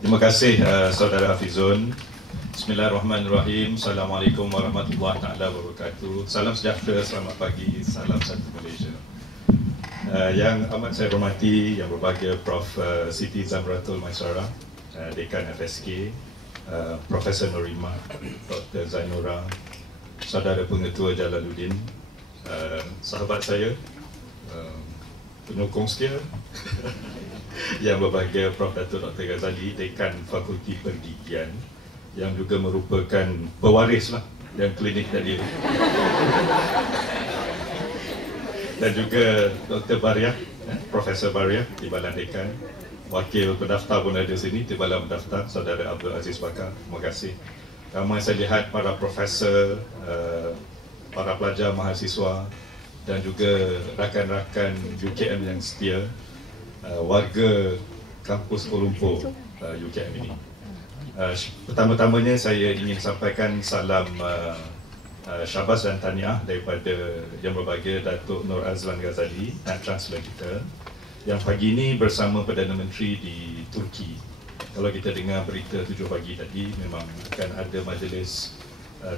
Terima kasih Saudara Hafizun. Bismillahirrahmanirrahim. Assalamualaikum warahmatullahi wabarakatuh. Salam sejahtera, selamat pagi, salam satu Malaysia. Yang amat saya hormati, yang berbahagia Prof. Siti Zamratul Maisara, Dekan FSK, Profesor Norima, Dr. Zainura, Saudara Pengetua Jalaluddin, sahabat saya, penyokong setia, yang berbahagia Prof. Datuk Dr. Ghazali, Dekan Fakulti Pergigian, yang juga merupakan pewaris lah yang klinik tadi, dan juga Dr. Bariah, Profesor Bariah, Timbalan Dekan, wakil pendaftar pun ada sini, Timbalan pendaftar, Saudara Abdul Aziz Bakar. Terima kasih. Ramai saya lihat para profesor, para pelajar mahasiswa dan juga rakan-rakan UKM yang setia, warga kampus Kuala Lumpur UKM ini. Pertama-tamanya saya ingin sampaikan salam syabas dan tahniah daripada Yang Berbahagia Datuk Nur Azlan Ghazali, Chancellor kita, yang pagi ini bersama Perdana Menteri di Turki. Kalau kita dengar berita 7 pagi tadi, memang akan ada majlis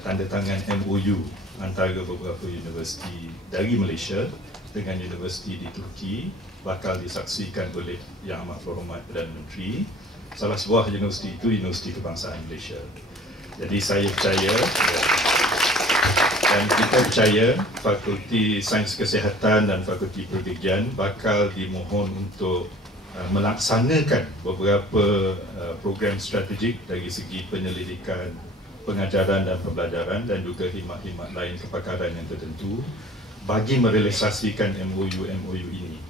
tanda tangan MOU antara beberapa universiti dari Malaysia dengan universiti di Turki, bakal disaksikan oleh Yang Amat Berhormat Perdana Menteri. Salah sebuah universiti itu Universiti Kebangsaan Malaysia. Jadi saya percaya dan kita percaya Fakulti Sains Kesihatan dan Fakulti Pergigian bakal dimohon untuk melaksanakan beberapa program strategik dari segi penyelidikan, pengajaran dan pembelajaran, dan juga khidmat-khidmat lain kepakaran yang tertentu bagi merealisasikan MOU ini.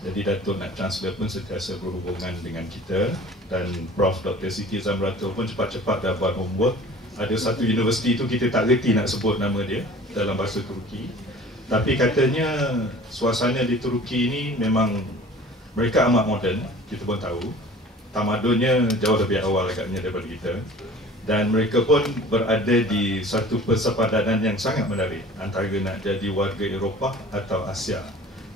Jadi Datuk Nat Chancellor pun sentiasa berhubungan dengan kita, dan Prof. Dr. Siti Zamratul pun cepat-cepat dah buat homework. Ada satu universiti itu kita tak reti nak sebut nama dia dalam bahasa Turki, tapi katanya suasana di Turki ini memang mereka amat moden, kita pun tahu. Tamadunnya jauh lebih awal agaknya daripada kita, dan mereka pun berada di satu persepadanan yang sangat menarik antara nak jadi warga Eropah atau Asia.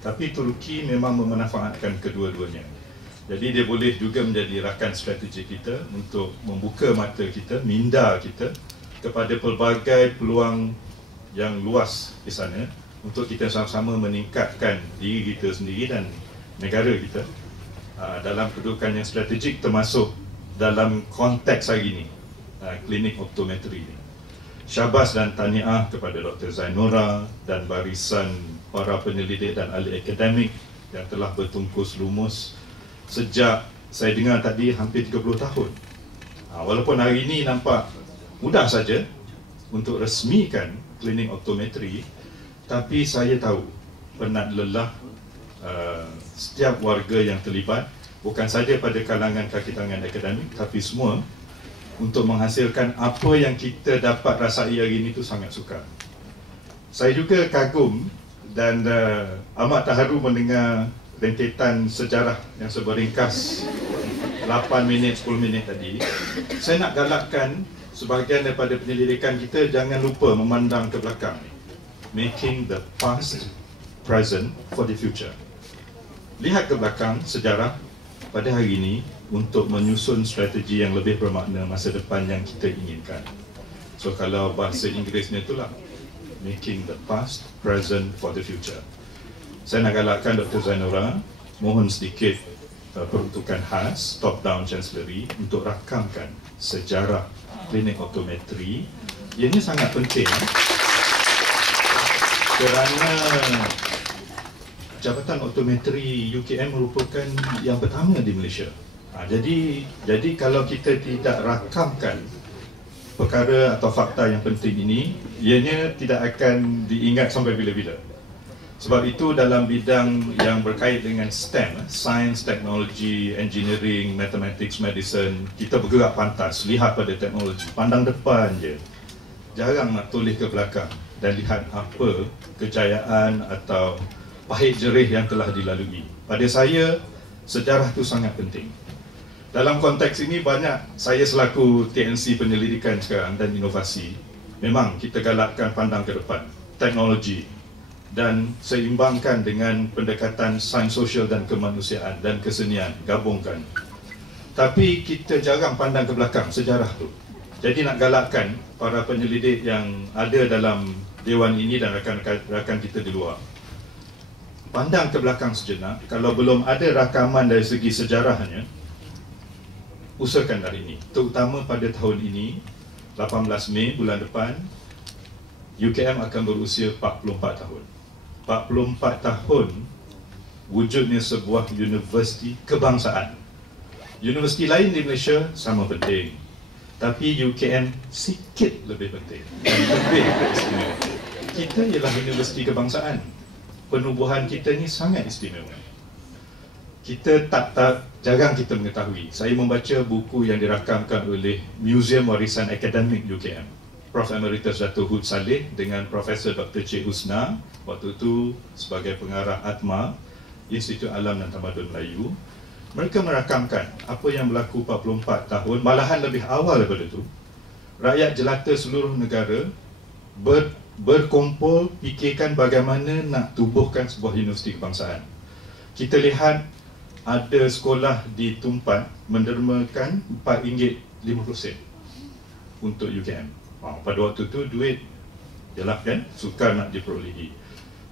Tapi Turki memang memanfaatkan kedua-duanya. Jadi dia boleh juga menjadi rakan strategi kita untuk membuka mata kita, minda kita kepada pelbagai peluang yang luas di sana untuk kita sama-sama meningkatkan diri kita sendiri dan negara kita dalam kedudukan yang strategik, termasuk dalam konteks hari ini, klinik optometri ini. Syabas dan tahniah kepada Dr. Zainura dan barisan para penyelidik dan ahli akademik yang telah bertungkus lumus sejak saya dengar tadi hampir 30 tahun. Walaupun hari ini nampak mudah saja untuk resmikan klinik optometri, tapi saya tahu penat lelah setiap warga yang terlibat, bukan saja pada kalangan kaki tangan akademik, tapi semua untuk menghasilkan apa yang kita dapat rasai hari ini itu sangat sukar. Saya juga kagum dan amat terharu mendengar rentetan sejarah yang seberingkas 8 minit, 10 minit tadi. Saya nak galakkan sebahagian daripada penyelidikan kita jangan lupa memandang ke belakang. Making the past present for the future. Lihat ke belakang sejarah pada hari ini untuk menyusun strategi yang lebih bermakna masa depan yang kita inginkan. So kalau bahasa Inggerisnya itulah making the past present for the future. Saya nak galakkan Dr. Zainura mohon sedikit peruntukan khas top down chancellery untuk rakamkan sejarah klinik optometri. Ini sangat penting kerana Jabatan Optometri UKM merupakan yang pertama di Malaysia. Jadi kalau kita tidak rakamkan perkara atau fakta yang penting ini, ianya tidak akan diingat sampai bila-bila. Sebab itu dalam bidang yang berkait dengan STEM, Science, Technology, Engineering, Mathematics, Medicine, kita bergerak pantas, lihat pada teknologi, pandang depan je. Jarang nak toleh ke belakang dan lihat apa kejayaan atau pahit jerih yang telah dilalui. Pada saya, sejarah itu sangat penting. Dalam konteks ini banyak saya selaku TNC Penyelidikan sekarang dan Inovasi, memang kita galakkan pandang ke depan, teknologi, dan seimbangkan dengan pendekatan sains sosial dan kemanusiaan dan kesenian, gabungkan. Tapi kita jarang pandang ke belakang sejarah tu. Jadi nak galakkan para penyelidik yang ada dalam Dewan ini dan rakan-rakan kita di luar, pandang ke belakang sejenak. Kalau belum ada rakaman dari segi sejarahnya, usahakan hari ini. Terutama pada tahun ini, 18 Mei bulan depan, UKM akan berusia 44 tahun. 44 tahun wujudnya sebuah universiti kebangsaan. Universiti lain di Malaysia sama penting, tapi UKM sikit lebih penting dan lebih istimewa. Kita ialah universiti kebangsaan. Penubuhan kita ni sangat istimewa. Kita jarang kita mengetahui. Saya membaca buku yang dirakamkan oleh Museum Warisan Akademik UKM, Prof. Emeritus Dato' Hud Saleh dengan Profesor Dr. Cik Husna, waktu itu sebagai pengarah ATMA, Institut Alam dan Tamadun Melayu. Mereka merakamkan apa yang berlaku 44 tahun, malahan lebih awal daripada itu. Rakyat jelata seluruh negara berkumpul fikirkan bagaimana nak tubuhkan sebuah universiti kebangsaan. Kita lihat ada sekolah di Tumpat mendermakan RM4.50 untuk UKM. Pada waktu itu duit jelas kan, sukar nak diperolehi.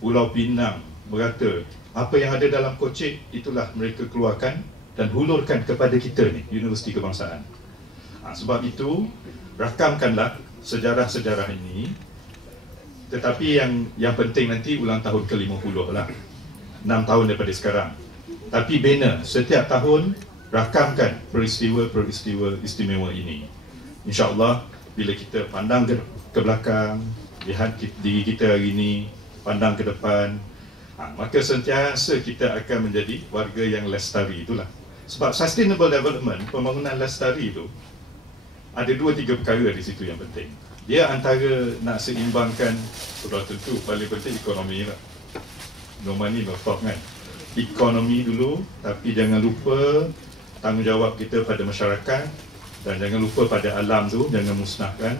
Pulau Pinang berkata, apa yang ada dalam kocek itulah mereka keluarkan dan hulurkan kepada kita ni, Universiti Kebangsaan. Sebab itu, rakamkanlah sejarah-sejarah ini. Tetapi yang penting nanti ulang tahun ke-50 lah, 6 tahun daripada sekarang. Tapi bina setiap tahun, rakamkan peristiwa-peristiwa istimewa ini. InsyaAllah bila kita pandang ke belakang, lihat diri kita hari ini, pandang ke depan, maka sentiasa kita akan menjadi warga yang lestari itulah. Sebab sustainable development, pembangunan lestari itu, ada 2-3 perkara di situ yang penting. Dia antara nak seimbangkan, sudah tentu paling penting ekonomi lah. No money no talk kan. Ekonomi dulu, tapi jangan lupa tanggungjawab kita pada masyarakat dan jangan lupa pada alam tu, jangan musnahkan.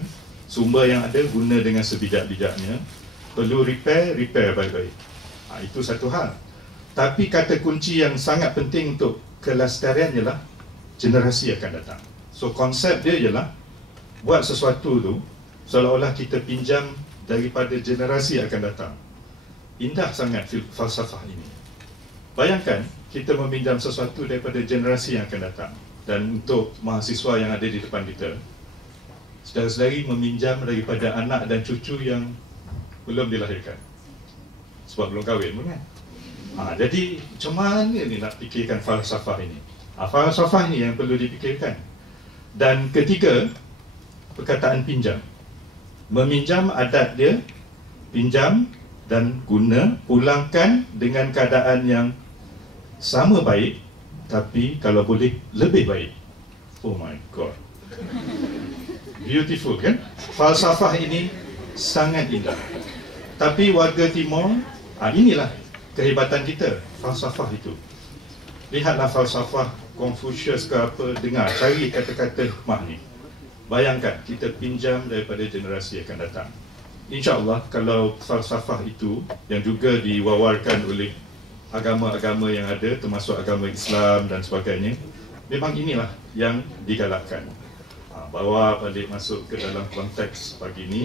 Sumber yang ada guna dengan sebijak-bijaknya. Perlu repair baik-baik. Itu satu hal. Tapi kata kunci yang sangat penting untuk kelestarian ialah generasi akan datang. So konsep dia ialah buat sesuatu tu seolah-olah kita pinjam daripada generasi akan datang. Indah sangat falsafah ini. Bayangkan kita meminjam sesuatu daripada generasi yang akan datang. Dan untuk mahasiswa yang ada di depan kita, saudara-saudari meminjam daripada anak dan cucu yang belum dilahirkan. Sebab belum kahwin pun kan. Jadi macam mana ni nak fikirkan falsafah ini? Falsafah ini yang perlu dipikirkan. Dan ketiga, perkataan pinjam. Meminjam adat dia, pinjam dan guna, pulangkan dengan keadaan yang sama baik, tapi kalau boleh lebih baik. Oh my God. Beautiful kan? Falsafah ini sangat indah. Tapi warga Timur, inilah kehebatan kita, falsafah itu. Lihatlah falsafah Confucius ke apa, dengar, cari kata-kata hikmah ni. Bayangkan, kita pinjam daripada generasi yang akan datang. InsyaAllah, kalau falsafah itu, yang juga diwawarkan oleh agama-agama yang ada, termasuk agama Islam dan sebagainya, memang inilah yang digalakkan. Bawa balik masuk ke dalam konteks pagi ini.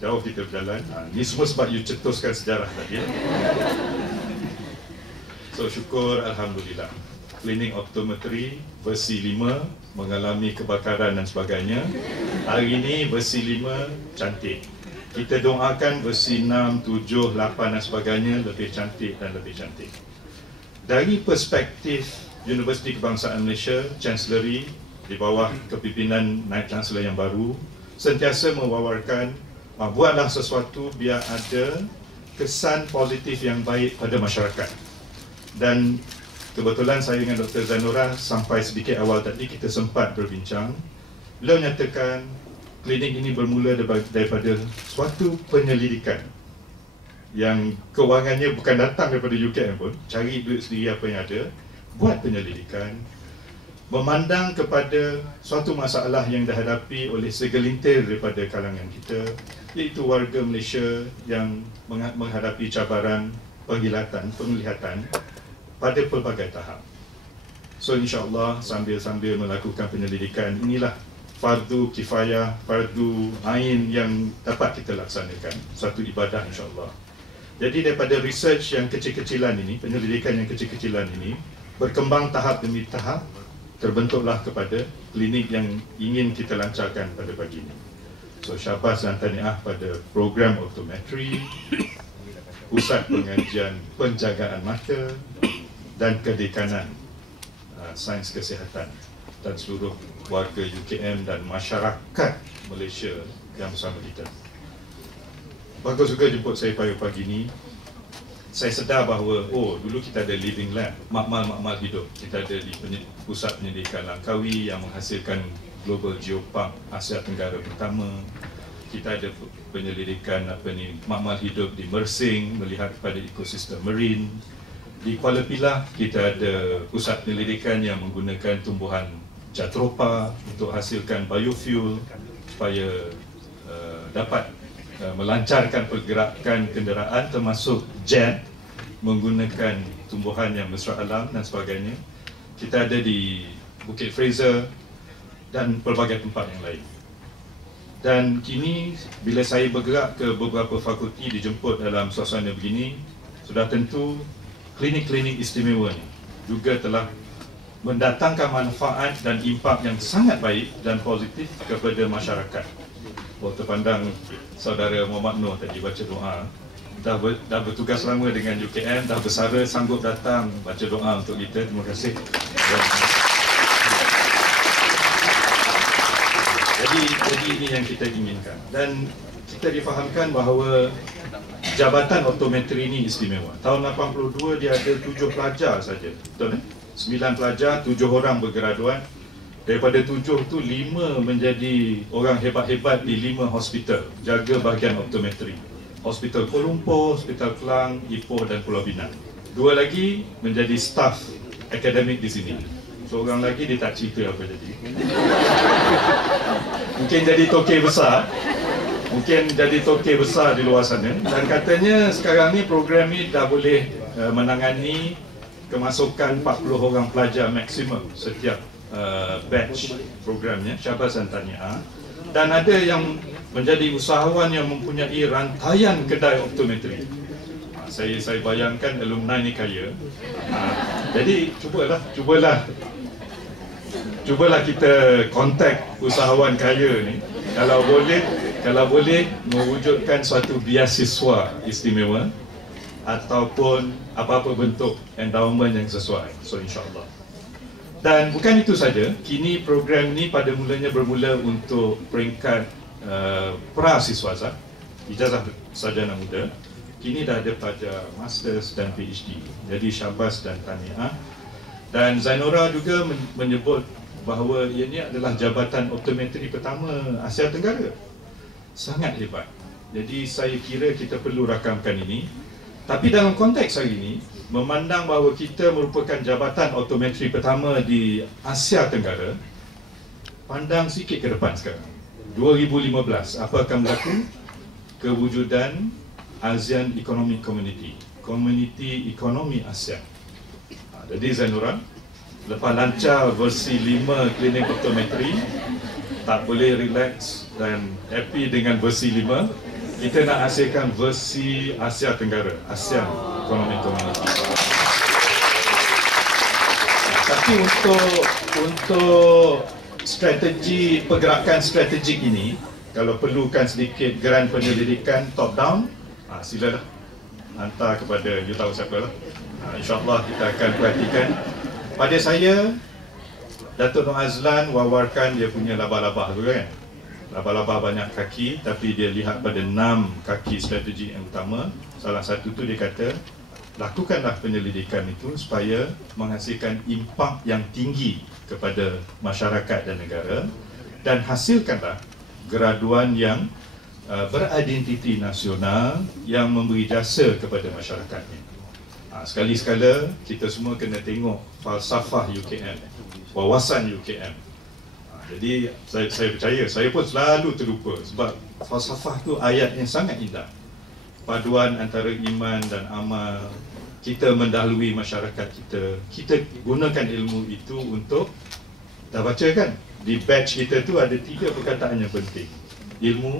Jauh kita berjalan. Ini semua sebab you cetuskan sejarah tadi. So syukur, Alhamdulillah. Cleaning Optometry versi 5 mengalami kebakaran dan sebagainya. Hari ini versi 5 cantik. Kita doakan versi 6, 7, 8 dan sebagainya lebih cantik dan lebih cantik. Dari perspektif Universiti Kebangsaan Malaysia, Chancellery di bawah kepimpinan Naib Chancellor yang baru, sentiasa mewawarkan buatlah sesuatu biar ada kesan positif yang baik pada masyarakat. Dan kebetulan saya dengan Dr. Zainura sampai sedikit awal tadi kita sempat berbincang. Beliau nyatakan klinik ini bermula daripada suatu penyelidikan yang kewangannya bukan datang daripada UKM pun, cari duit sendiri apa yang ada, buat penyelidikan, memandang kepada suatu masalah yang dihadapi oleh segelintir daripada kalangan kita, iaitu warga Malaysia yang menghadapi cabaran penglihatan pada pelbagai tahap. So insyaAllah sambil-sambil melakukan penyelidikan, inilah fardu kifayah, fardu ain yang dapat kita laksanakan, satu ibadah insyaAllah. Jadi daripada research yang kecil-kecilan ini, penyelidikan yang kecil-kecilan ini, berkembang tahap demi tahap, terbentuklah kepada klinik yang ingin kita lancarkan pada pagi ini. So syabas dan tahniah pada program optometri, pusat pengajian penjagaan mata dan kedekanan sains kesihatan dan seluruh warga UKM dan masyarakat Malaysia yang bersama kita. Bagus juga jemput saya pagi ini. Saya sedar bahawa, dulu kita ada living lab, makmal hidup. Kita ada di pusat penyelidikan Langkawi yang menghasilkan Global Geopark Asia Tenggara pertama. Kita ada penyelidikan makmal hidup di Mersing, melihat kepada ekosistem marine. Di Kuala Pilah, kita ada pusat penyelidikan yang menggunakan tumbuhan Jatropha untuk hasilkan biofuel supaya dapat melancarkan pergerakan kenderaan termasuk jet menggunakan tumbuhan yang mesra alam dan sebagainya. Kita ada di Bukit Fraser dan pelbagai tempat yang lain. Dan kini bila saya bergerak ke beberapa fakulti dijemput dalam suasana begini, sudah tentu klinik-klinik istimewa ini juga telah mendatangkan manfaat dan impak yang sangat baik dan positif kepada masyarakat. Terpandang saudara Muhammad Noor tadi baca doa, dah bertugas lama dengan UKM, dah bersara sanggup datang baca doa untuk kita. Terima kasih. Jadi ini yang kita inginkan, dan kita difahamkan bahawa Jabatan Optometri ini istimewa. Tahun 82 dia ada 7 pelajar saja, betul 9 pelajar, 7 orang bergraduat. Daripada 7 tu 5 menjadi orang hebat-hebat di 5 hospital jaga bahagian optometri. Hospital Kuala Lumpur, Hospital Kelang, Ipoh dan Pulau Pinang. 2 lagi menjadi staff akademik di sini. Seorang lagi dia tak cerita apa jadi. Mungkin jadi tokey besar. Mungkin jadi tokey besar di luar sana. Dan katanya sekarang ni program ni dah boleh menangani kemasukan 40 orang pelajar maksimum setiap batch programnya. Syabas dan tahniah. Dan ada yang menjadi usahawan yang mempunyai rantaian kedai optometri. Saya bayangkan alumni ni kaya. Jadi cubalah kita kontak usahawan kaya ni. Kalau boleh mewujudkan suatu biasiswa istimewa ataupun apa-apa bentuk endowment yang sesuai. So insyaAllah. Dan bukan itu saja, kini program ni pada mulanya bermula untuk peringkat pra-siswaza, ijazah sarjana muda. Kini dah ada pelajar masters dan PhD. Jadi syabas dan tahniah. Dan Zainora juga menyebut bahawa ini adalah jabatan optometri pertama Asia Tenggara. Sangat hebat. Jadi saya kira kita perlu rakamkan ini. Tapi dalam konteks hari ini, memandang bahawa kita merupakan jabatan optometri pertama di Asia Tenggara, pandang sikit ke depan sekarang. 2015, apa akan berlaku? Kewujudan ASEAN Economic Community, Komuniti Ekonomi ASEAN. Jadi Zainura, lepas lancar versi 5 klinik optometri, tak boleh relax dan happy dengan versi 5. Kita nak hasilkan versi Asia Tenggara, ASEAN Economic Community. Tapi untuk strategi pergerakan strategik ini, kalau perlukan sedikit geran penyelidikan top down, silalah hantar kepada you tahu siapa lah. InsyaAllah kita akan perhatikan. Pada saya, Datuk Nur Azlan wawarkan dia punya labah-labah tu kan. Labah-labah banyak kaki, tapi dia lihat pada 6 kaki strategi yang utama. Salah satu tu dia kata, lakukanlah penyelidikan itu supaya menghasilkan impak yang tinggi kepada masyarakat dan negara, dan hasilkanlah graduan yang beridentiti nasional yang memberi jasa kepada masyarakatnya. Sekali-sekala kita semua kena tengok falsafah UKM, wawasan UKM. Jadi saya percaya, saya pun selalu terlupa sebab falsafah tu ayat yang sangat indah. Paduan antara iman dan amal, kita mendahului masyarakat kita gunakan ilmu itu untuk, dah baca kan, di batch kita tu ada 3 perkataan yang penting: ilmu,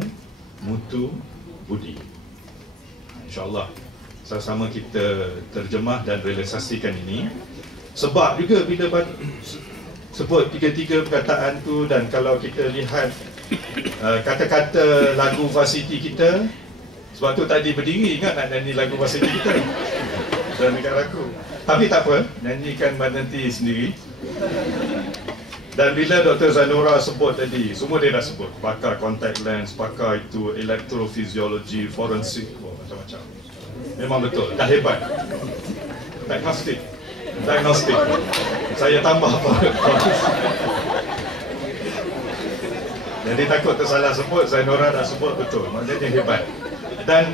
mutu, budi. InsyaAllah sama-sama kita terjemah dan realisasikan ini. Sebab juga bila sebut 3 perkataan tu, dan kalau kita lihat kata-kata lagu varsity kita, sebab tu tadi berdiri ingat nak nyanyi lagu varsity kita dan dekat lagu. Tapi tak apa, nyanyikan nanti sendiri. Dan bila Dr. Zainora sebut tadi, semua dia dah sebut, pakar contact lens, pakar itu electrophysiology, forensik, macam-macam. Memang betul, dah hebat. Diagnostik. Saya tambah apa? Jadi takut tersalah sebut, Zainora dah sebut betul, maknanya hebat. Dan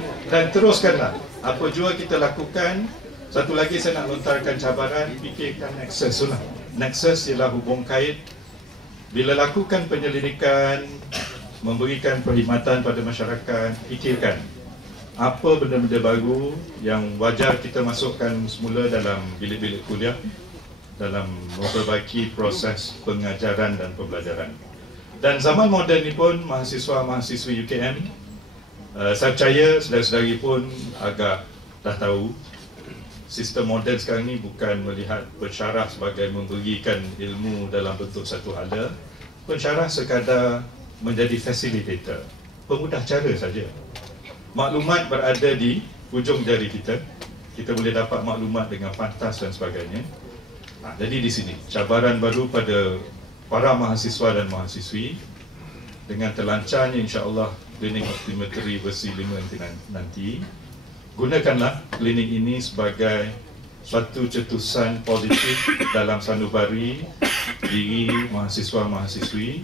teruskanlah. Apa jua kita lakukan. Satu lagi saya nak lontarkan cabaran, fikirkan nexus lah. Nexus ialah hubung kait. Bila lakukan penyelidikan, memberikan perkhidmatan pada masyarakat, fikirkan apa benda-benda baru yang wajar kita masukkan semula dalam bilik-bilik kuliah, dalam memperbaiki proses pengajaran dan pembelajaran. Dan zaman moden ni pun, mahasiswa-mahasiswi UKM, saya percaya saudara-saudari pun agak dah tahu, sistem moden sekarang ni bukan melihat pensyarah sebagai memberikan ilmu dalam bentuk satu hala. Pensyarah sekadar menjadi facilitator, pemudah cara saja. Maklumat berada di hujung jari kita. Kita boleh dapat maklumat dengan pantas dan sebagainya. Jadi di sini cabaran baru pada para mahasiswa dan mahasiswi, dengan terlancarnya insya-Allah Clinic Optometry versi 5 nanti, gunakanlah klinik ini sebagai suatu cetusan positif dalam sanubari diri mahasiswa-mahasiswi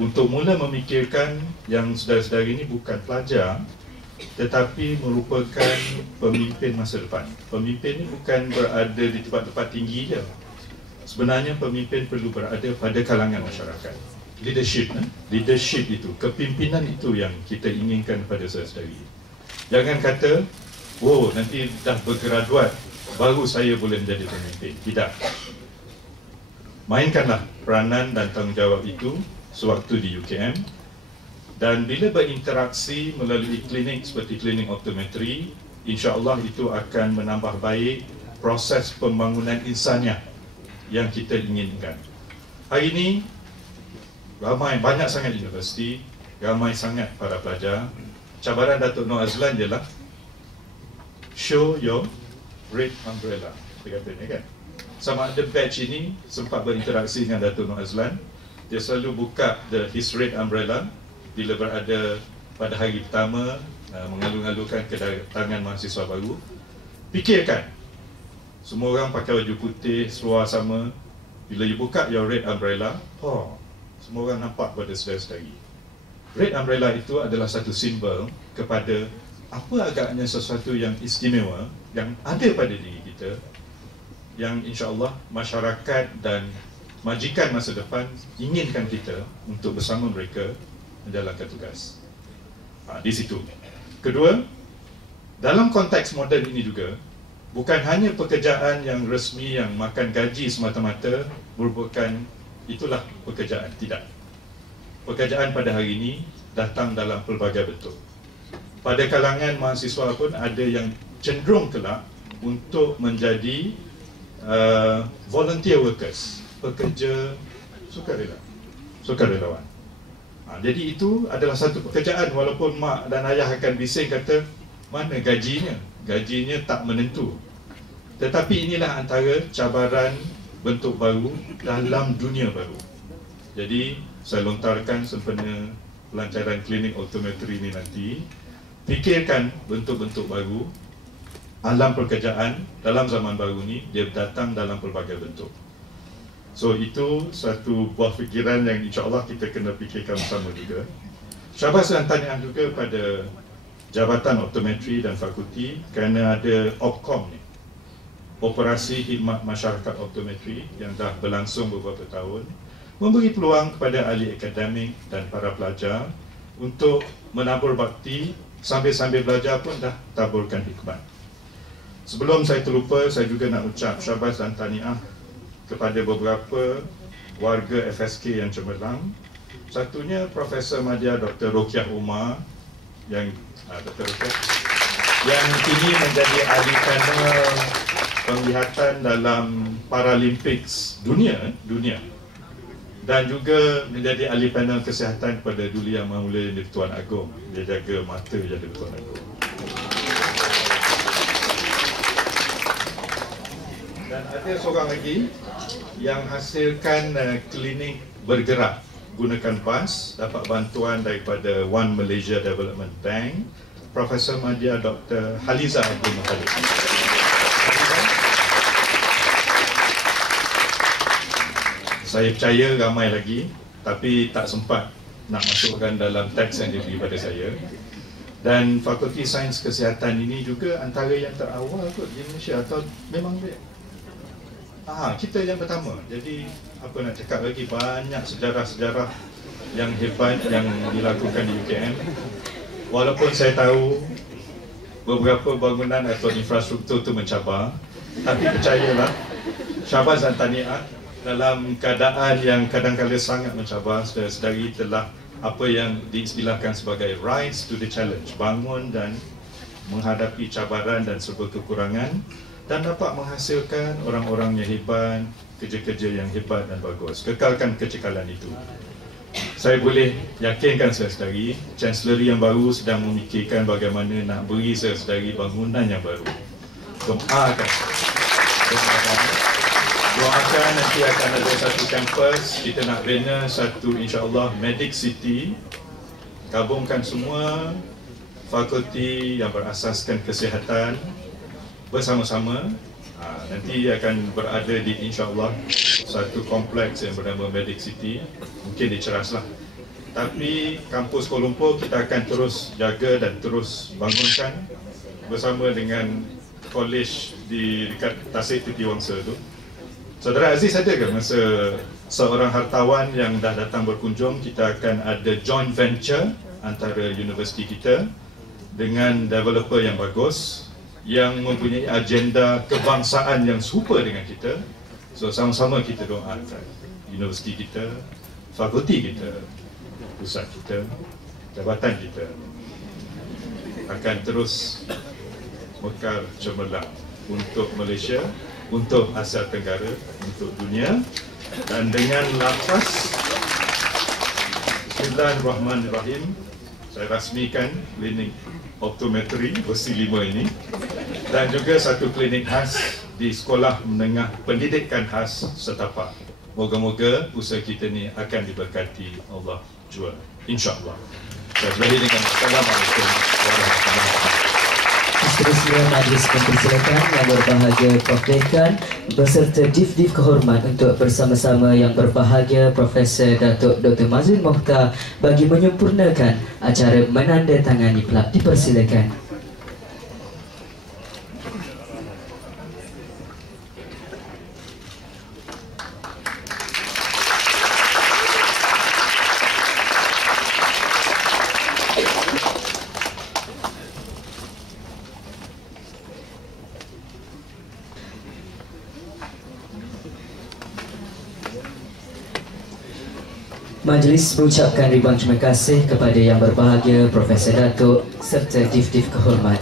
untuk mula memikirkan yang saudara-saudari ini bukan pelajar tetapi merupakan pemimpin masa depan. Pemimpin ini bukan berada di tempat-tempat tinggi je. Sebenarnya pemimpin perlu berada pada kalangan masyarakat. Leadership itu, kepimpinan itu yang kita inginkan pada saudara-saudari. Jangan kata, oh nanti dah bergraduat baru saya boleh menjadi pemimpin. Tidak. Mainkanlah peranan dan tanggungjawab itu sewaktu di UKM, dan bila berinteraksi melalui klinik seperti klinik optometri, insya-Allah itu akan menambah baik proses pembangunan insaniah yang kita inginkan. Hari ini banyak sangat universiti, ramai sangat para pelajar. Cabaran Datuk Noor Azlan ialah show your red umbrella. Dia kata ni kan. Sama ada batch ini sempat berinteraksi dengan Datuk Noor Azlan. Dia selalu buka his red umbrella bila berada pada hari pertama mengalu-alukan kedatangan mahasiswa baru. Fikirkan, semua orang pakai baju putih, seluar sama. Bila you buka your red umbrella, semua orang nampak pada saudara-saudari. Red umbrella itu adalah satu simbol kepada apa agaknya sesuatu yang istimewa yang ada pada diri kita, yang insya-Allah masyarakat dan majikan masa depan inginkan kita untuk bersama mereka menjalankan tugas. Di situ. Kedua, dalam konteks moden ini juga, bukan hanya pekerjaan yang resmi yang makan gaji semata-mata merupakan itulah pekerjaan. Tidak. Pekerjaan pada hari ini datang dalam pelbagai bentuk. Pada kalangan mahasiswa pun ada yang cenderung kelak untuk menjadi volunteer workers, pekerja sukarelawan. Jadi itu adalah satu pekerjaan, walaupun mak dan ayah akan bising kata mana gajinya tak menentu. Tetapi inilah antara cabaran bentuk baru dalam dunia baru. Jadi saya lontarkan sempena pelancaran klinik optometri ini nanti, fikirkan bentuk-bentuk baru. Alam pekerjaan dalam zaman baru ni dia datang dalam pelbagai bentuk. So itu satu buah fikiran yang insya-Allah kita kena fikirkan bersama juga. Syabas dan tahniah juga pada Jabatan Optometri dan Fakulti kerana ada OPCOM ni, Operasi Khidmat Masyarakat Optometri, yang dah berlangsung beberapa tahun, memberi peluang kepada ahli akademik dan para pelajar untuk menabur bakti, sambil-sambil belajar pun dah taburkan hikmat. Sebelum saya terlupa, saya juga nak ucap syabas dan tahniah kepada beberapa warga FSK yang cemerlang. Satunya Profesor Madya Dr. Rokiah Umar yang Dr. Rokiah yang kini menjadi ahli panel penglihatan dalam Paralympics dunia dan juga menjadi ahli panel kesihatan kepada Duli Yang Maha Mulia Di-Pertuan Agong. Dia jaga mata Yang Di-Pertuan Agong. Dan ada seorang lagi yang hasilkan klinik bergerak gunakan bas, dapat bantuan daripada One Malaysia Development Bank, Profesor Madya Dr. Haliza Abdul Muttalib. Saya percaya ramai lagi, tapi tak sempat nak masukkan dalam teks yang diberi pada saya. Dan Fakulti Sains Kesihatan ini juga antara yang terawal kot di Malaysia, atau memang dia? Kita yang pertama. Jadi apa nak cakap lagi, banyak sejarah-sejarah yang hebat yang dilakukan di UKM. Walaupun saya tahu beberapa bangunan atau infrastruktur itu mencabar, tapi percayalah, syabas dan tahniah dalam keadaan yang kadang-kadang sangat mencabar, saudara-saudari telah apa yang diistilahkan sebagai rise to the challenge, bangun dan menghadapi cabaran dan serba kekurangan, dan dapat menghasilkan orang-orang yang hebat, kerja-kerja yang hebat dan bagus. Kekalkan kecekalan itu. Saya boleh yakinkan saudara-saudari, Chancellery yang baru sedang memikirkan bagaimana nak beri saudara-saudari bangunan yang baru. Doakan. Doakan nanti akan ada satu kampus, kita nak bina satu insya-Allah Medic City. Gabungkan semua fakulti yang berasaskan kesihatan bersama-sama. Nanti akan berada di insya-Allah satu kompleks yang bernama Medic City. Mungkin dia ceraslah. Tapi kampus Kuala Lumpur kita akan terus jaga dan terus bangunkan bersama dengan college di dekat Tasik Titiwangsa tu. Saudara Aziz ada ke masa seorang hartawan yang dah datang berkunjung, kita akan ada joint venture antara universiti kita dengan developer yang bagus yang mempunyai agenda kebangsaan yang serupa dengan kita. So sama-sama kita doakan universiti kita, fakulti kita, pusat kita, jabatan kita akan terus mekar cemerlang untuk Malaysia, untuk Asia Tenggara, untuk dunia. Dan dengan lafaz Bismillahirrahmanirrahim, saya rasmikan klinik optometri versi 5 ini dan juga satu klinik khas di Sekolah Menengah Pendidikan Khas Setapak. Moga-moga usaha kita ni akan diberkati Allah jua, insya-Allah. Saya berakhir dengan Assalamualaikum warahmatullahi wabarakatuh. Seterusnya majlis mempersilakan yang berbahagia Prof. Dekan beserta Div-Div kehormat untuk bersama-sama yang berbahagia Profesor Datuk Dr. Mazlin Mokhtar bagi menyempurnakan acara menandatangani plat. Dipersilakan. Majlis mengucapkan ribuan terima kasih kepada yang berbahagia Profesor Datuk serta Div-Div kehormat.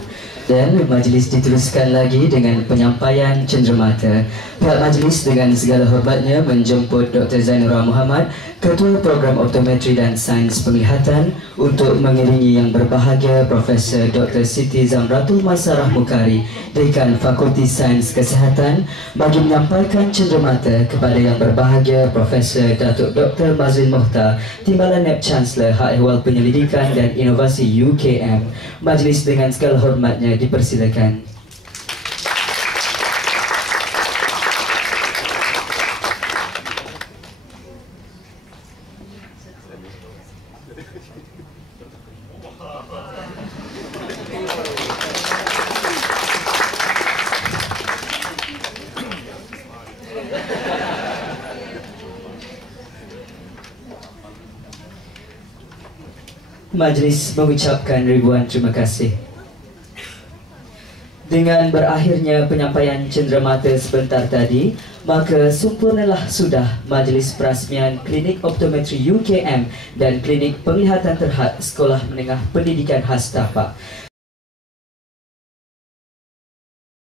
Dan majlis diteruskan lagi dengan penyampaian cenderamata. Pihak majlis dengan segala hormatnya menjemput Dr. Zainura Muhammad, Ketua Program Optometri dan Sains Penglihatan, untuk mengiringi yang berbahagia Profesor Dr. Siti Zamratul Maisarah Mukhari, Dekan Fakulti Sains Kesihatan, bagi menyampaikan cenderamata kepada yang berbahagia Profesor Datuk Dr. Mazlin Mokhtar, Timbalan Naib Chancellor Hak Ehwal Penyelidikan dan Inovasi UKM. Majlis dengan segala hormatnya dipersilakan. Majlis mengucapkan ribuan terima kasih. Dengan berakhirnya penyampaian cenderamata sebentar tadi, maka sempurnalah sudah majlis perasmian Klinik Optometri UKM dan Klinik Penglihatan Terhad Sekolah Menengah Pendidikan Khas Tapak.